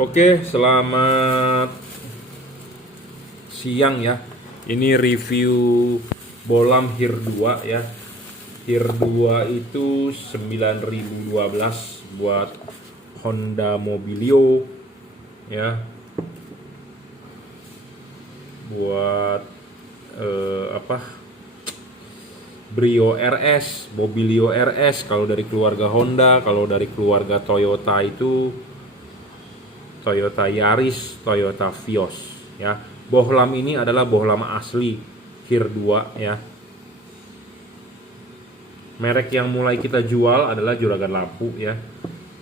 Oke, selamat siang ya. Ini review bolam HIR 2 ya. HIR 2 itu 9012 buat Honda Mobilio ya. Buat Brio RS, Mobilio RS kalau dari keluarga Honda, kalau dari keluarga Toyota itu Toyota Yaris, Toyota Vios ya. Bohlam ini adalah bohlam asli HIR 2 ya. Merek yang mulai kita jual adalah Juragan Lampu ya.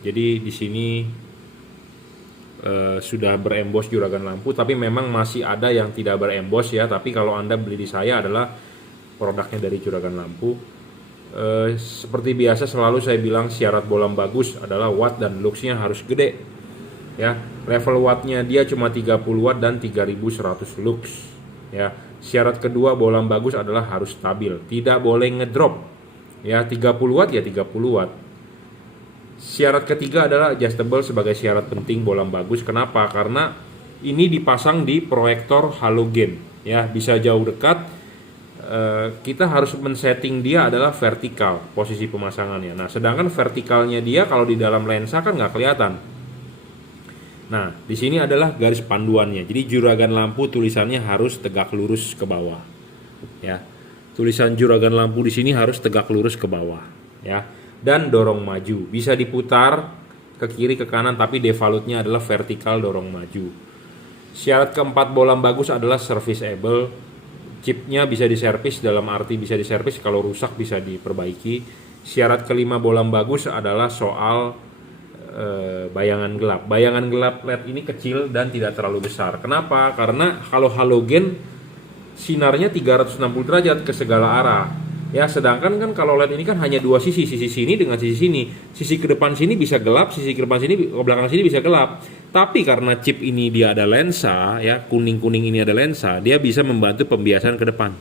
Jadi di sini sudah berembos Juragan Lampu, tapi memang masih ada yang tidak berembos ya. Tapi kalau Anda beli di saya adalah produknya dari Juragan Lampu. Seperti biasa selalu saya bilang syarat bolam bagus adalah watt dan luxnya harus gede ya. Level wattnya dia cuma 30 watt dan 3100 lux ya. Syarat kedua bolam bagus adalah harus stabil, tidak boleh ngedrop ya. 30 watt ya 30 watt. Syarat ketiga adalah adjustable sebagai syarat penting bolam bagus. Kenapa? Karena ini dipasang di proyektor halogen ya, bisa jauh dekat. Kita harus men-setting dia adalah vertikal posisi pemasangannya. Nah, sedangkan vertikalnya dia kalau di dalam lensa kan nggak kelihatan. Nah, di sini adalah garis panduannya. Jadi Juragan Lampu tulisannya harus tegak lurus ke bawah. Ya. Tulisan Juragan Lampu di sini harus tegak lurus ke bawah, ya. Dan dorong maju. Bisa diputar ke kiri ke kanan, tapi defaultnya adalah vertikal dorong maju. Syarat keempat bolam bagus adalah serviceable. Chipnya bisa diservis, dalam arti bisa diservis, kalau rusak bisa diperbaiki. Syarat kelima bolam bagus adalah soal bayangan gelap. Bayangan gelap LED ini kecil dan tidak terlalu besar. Kenapa? Karena kalau halogen sinarnya 360 derajat ke segala arah. Ya, sedangkan kan kalau LED ini kan hanya dua sisi sini dengan sisi sini. Sisi ke depan sini bisa gelap, sisi ke depan sini ke belakang sini bisa gelap. Tapi karena chip ini dia ada lensa ya, kuning-kuning ini ada lensa, dia bisa membantu pembiasan ke depan,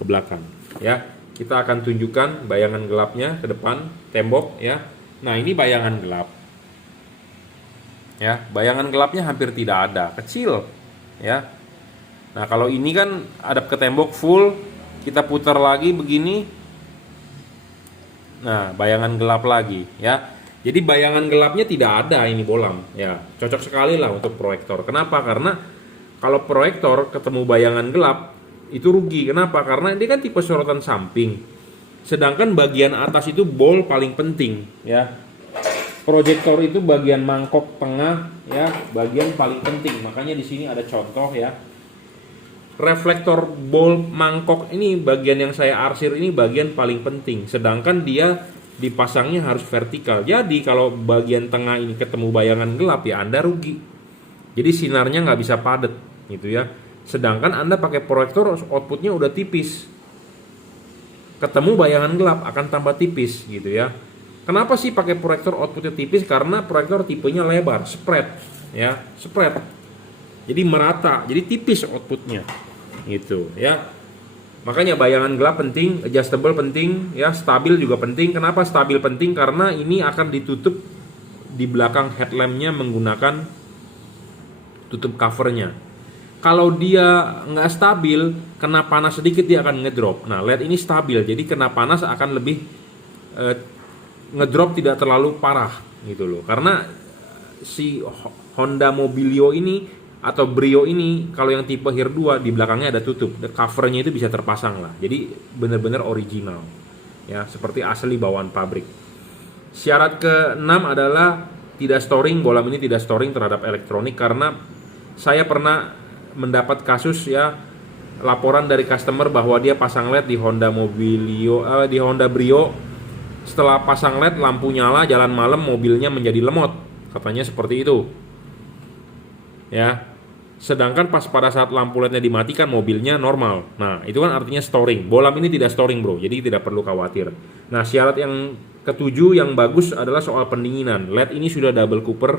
ke belakang ya. Kita akan tunjukkan bayangan gelapnya ke depan tembok ya. Nah, ini bayangan gelap. Ya, bayangan gelapnya hampir tidak ada, kecil ya. Nah, kalau ini kan hadap ke tembok full, kita putar lagi begini. Nah, bayangan gelap lagi ya. Jadi bayangan gelapnya tidak ada ini bolam ya. Cocok sekali lah untuk proyektor. Kenapa? Karena kalau proyektor ketemu bayangan gelap itu rugi. Kenapa? Karena dia kan tipe sorotan samping. Sedangkan bagian atas itu bol paling penting ya. Proyektor itu bagian mangkok tengah ya, bagian paling penting. Makanya di sini ada contoh ya. Reflektor bol mangkok ini bagian yang saya arsir ini bagian paling penting. Sedangkan dia dipasangnya harus vertikal. Jadi kalau bagian tengah ini ketemu bayangan gelap ya Anda rugi. Jadi sinarnya nggak bisa padat gitu ya. Sedangkan Anda pakai proyektor outputnya udah tipis. Ketemu bayangan gelap akan tambah tipis gitu ya. Kenapa sih pakai proyektor outputnya tipis? Karena proyektor tipenya lebar, spread ya, spread. Jadi merata, jadi tipis outputnya gitu ya. Makanya bayangan gelap penting, adjustable penting ya, stabil juga penting. Kenapa stabil penting? Karena ini akan ditutup di belakang headlampnya menggunakan tutup covernya. Kalau dia nggak stabil, kena panas sedikit dia akan ngedrop. Nah, LED ini stabil, jadi kena panas akan lebih ngedrop tidak terlalu parah gitu loh. Karena si Honda Mobilio ini atau Brio ini kalau yang tipe HIR 2 di belakangnya ada tutup, covernya itu bisa terpasang lah. Jadi benar-benar original ya, seperti asli bawaan pabrik. Syarat ke-6 adalah tidak storing. Bolam ini tidak storing terhadap elektronik karena saya pernah mendapat kasus ya, laporan dari customer bahwa dia pasang LED di Honda Mobilio, di Honda Brio. Setelah pasang LED lampu nyala jalan malam mobilnya menjadi lemot, katanya seperti itu ya. Sedangkan pas pada saat lampu LED-nya dimatikan mobilnya normal. Nah, itu kan artinya storing. Bolam ini tidak storing, bro, jadi tidak perlu khawatir. Nah, syarat yang ketujuh yang bagus adalah soal pendinginan. LED ini sudah double cooper,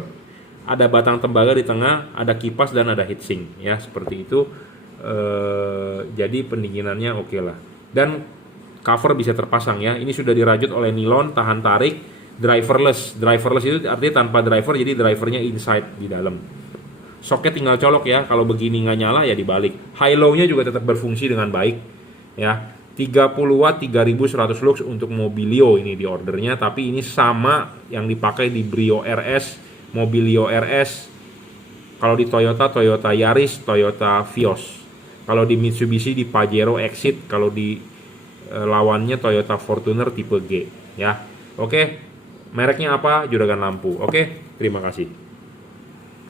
ada batang tembaga di tengah, ada kipas dan ada heatsink ya, seperti itu. Jadi pendinginannya oke lah. Dan cover bisa terpasang ya. Ini sudah dirajut oleh nilon tahan tarik. Driverless itu artinya tanpa driver, jadi drivernya inside di dalam. Soket tinggal colok ya, kalau begini nggak nyala ya dibalik. High low-nya juga tetap berfungsi dengan baik ya. 30 watt 3100 lux untuk Mobilio ini di ordernya, tapi ini sama yang dipakai di Brio RS, Mobilio RS. Kalau di Toyota Yaris, Toyota Vios. Kalau di Mitsubishi di Pajero Exit, kalau di lawannya Toyota Fortuner tipe G ya. Oke, mereknya apa? Juragan lampu. Oke, terima kasih.